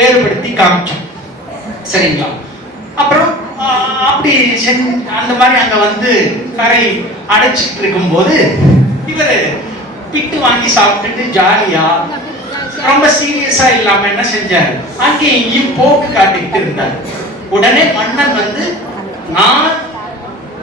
வேறுபடுத்தி காமிச்சோம் சரிங்களா? அப்புறம் அப்படி செஞ்சு அந்த மாதிரி அங்க வந்து கரை அடைச்சிட்டு இருக்கும்போது இவர் பிட்டு வாங்கி சாப்பிட்டுட்டு ஜாலியா ரொம்ப சீரியஸா இல்லாம என்ன செஞ்சாரு? அங்கேயும் இங்கேயும் போக்கு காட்டிக்கிட்டு இருந்தார். உடனே மன்னன் வந்து நான்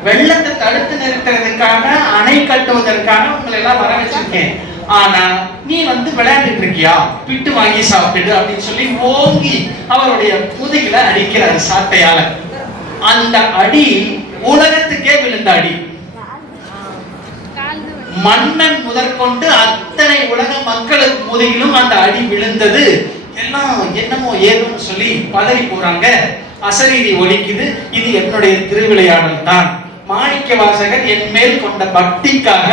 வெள்ளத்தை தடுத்து நிறுத்துறதுக்காக அணை கட்டுவதற்காக உங்களை எல்லாம் வர வச்சிருக்கேன். ஆனா நீ வந்து விளையாண்டுட்டு இருக்கியா? பிட்டு வாங்கி சாப்பிட்டு அப்படின்னு சொல்லி ஓங்கி அவருடைய முதுகில அடிக்கிறாரு சாட்டையால. அந்த அடி உலகத்துக்கே விழுந்த அடி. மன்னன் முதற்கொண்டு அத்தனை உலக மக்களுக்கு முதுகிலும் அந்த அடி விழுந்தது. எல்லாம் என்னமோ ஏதோன்னு சொல்லி பதறி போறாங்க. அசரீதி ஒலிக்குது. இது என்னுடைய திருவிளையாடல் தான். மாணிக்க வாசகர் என் மேல் கொண்ட பக்திக்காக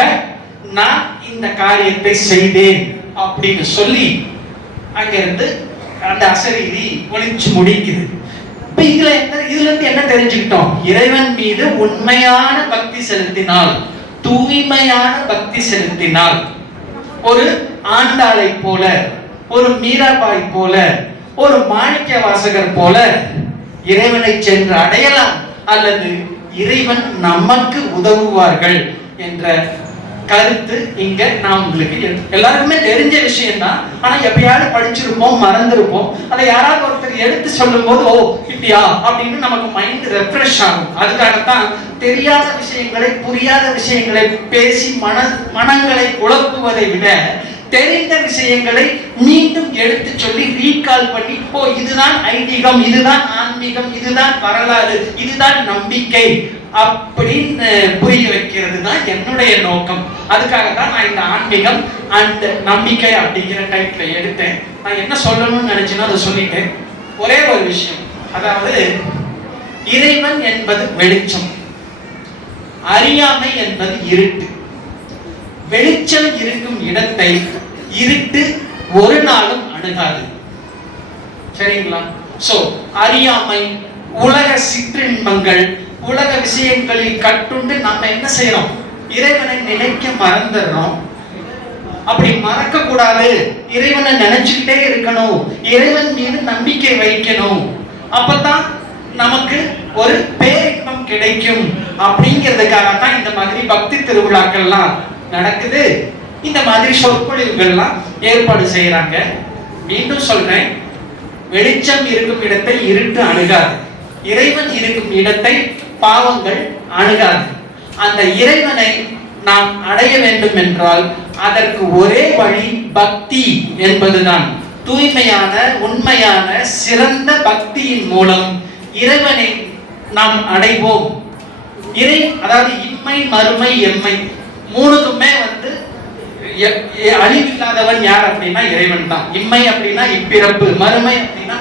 நான் இந்த காரியத்தை செய்தேன் அப்படின்னு சொல்லி அங்கிருந்து அந்த அசரீதி ஒழிச்சு முடிக்குது. இப்போ இதுல என்ன இதுல இருந்து என்ன தெரிஞ்சுக்கிட்டோம்? இறைவன் மீது உண்மையான பக்தி செலுத்தினால் தூய்மையான பக்தி செலுத்தினால் ஒரு ஆண்டாளை போல ஒரு மீராபாய் போல ஒரு மாணிக்க வாசகர் போல இறைவனை சென்று அடையலாம். அல்லது இறைவன் நமக்கு உதவுவார்கள் என்ற கருத்து இங்க நான் உங்களுக்கு எல்லாருக்குமே தெரிஞ்ச விஷயம் தான் ஆனா எப்பயாவது படிச்சிருப்போம் மறந்துருப்போம். அதை யாராவது ஒருத்தர் எடுத்து சொல்லும் போது ஓ இப்படியா? அப்படின்னு நமக்கு மைண்ட் ரெஃப்ரெஷ் ஆகும். அதுக்காகத்தான் தெரியாத விஷயங்களை புரியாத விஷயங்களை பேசி மன மனங்களை குழப்புவதை விட தெரிந்த விஷயங்களை மீண்டும் எடுத்து சொல்லி ரீகால் பண்ணி ஓ இதுதான் ஐதீகம் இதுதான் ஆன்மீகம் இதுதான் வரலாறு இதுதான் நம்பிக்கை அப்படின்னு புரிய வைக்கிறது தான் என்னுடைய நோக்கம். அதுக்காக தான் நான் இந்த ஆன்மீகம் அண்ட் நம்பிக்கை அப்படிங்கிற டைப்ல எடுத்தேன். நான் என்ன சொல்லணும்னு நினைச்சேனோ அதை சொல்லிட்டேன். ஒரே ஒரு விஷயம். அதாவது இறைவன் என்பது வெளிச்சம். அறியாமை என்பது இருட்டு. வெளிச்சம் இருக்கும் இடத்தை இருட்டு ஒரு நாளும் அணுகாது. சரிங்களா? சோ அறியாமை உலக சிற்றின்பங்கள் உலக விஷயங்களில் கட்டுண்டு நம்ம என்ன செய்யறோம்? இறைவனை நினைக்க மறந்துடுறோம். அப்படி மறக்க கூடாது இறைவனை நினைச்சுக்கிட்டே இருக்கணும். இறைவன் மீது நம்பிக்கை வைக்கணும். அப்பதான் நமக்கு ஒரு பேரின்பம் கிடைக்கும். அப்படிங்கிறதுக்காக தான் இந்த மாதிரி பக்தி திருவிழாக்கள்லாம் நடக்குது. இந்த மாதிரி சொற்பொழிவுகள்லாம் ஏற்பாடு செய்யறாங்க. மீண்டும் சொல்றேன். வெளிச்சம் இருக்கும் இடத்தை இருட்டு அணுகாது. இறைவன் இருக்கும் இடத்தை பாவங்கள் அணுகாது. அந்த இறைவனை நாம் அடைய வேண்டும் என்றால் அதற்கு ஒரே வழி பக்தி என்பதுதான். தூய்மையான உண்மையான சிறந்த பக்தியின் மூலம் இறைவனை நாம் அடைவோம். இறை அதாவது இம்மை மறுமை எம்மை மூணுக்குமே வந்து அழிவில்லாதவன் யார் அப்படின்னா இறைவன் தான் இம்மை அப்படின்னா இப்பிறப்பு மறுமை அப்படின்னா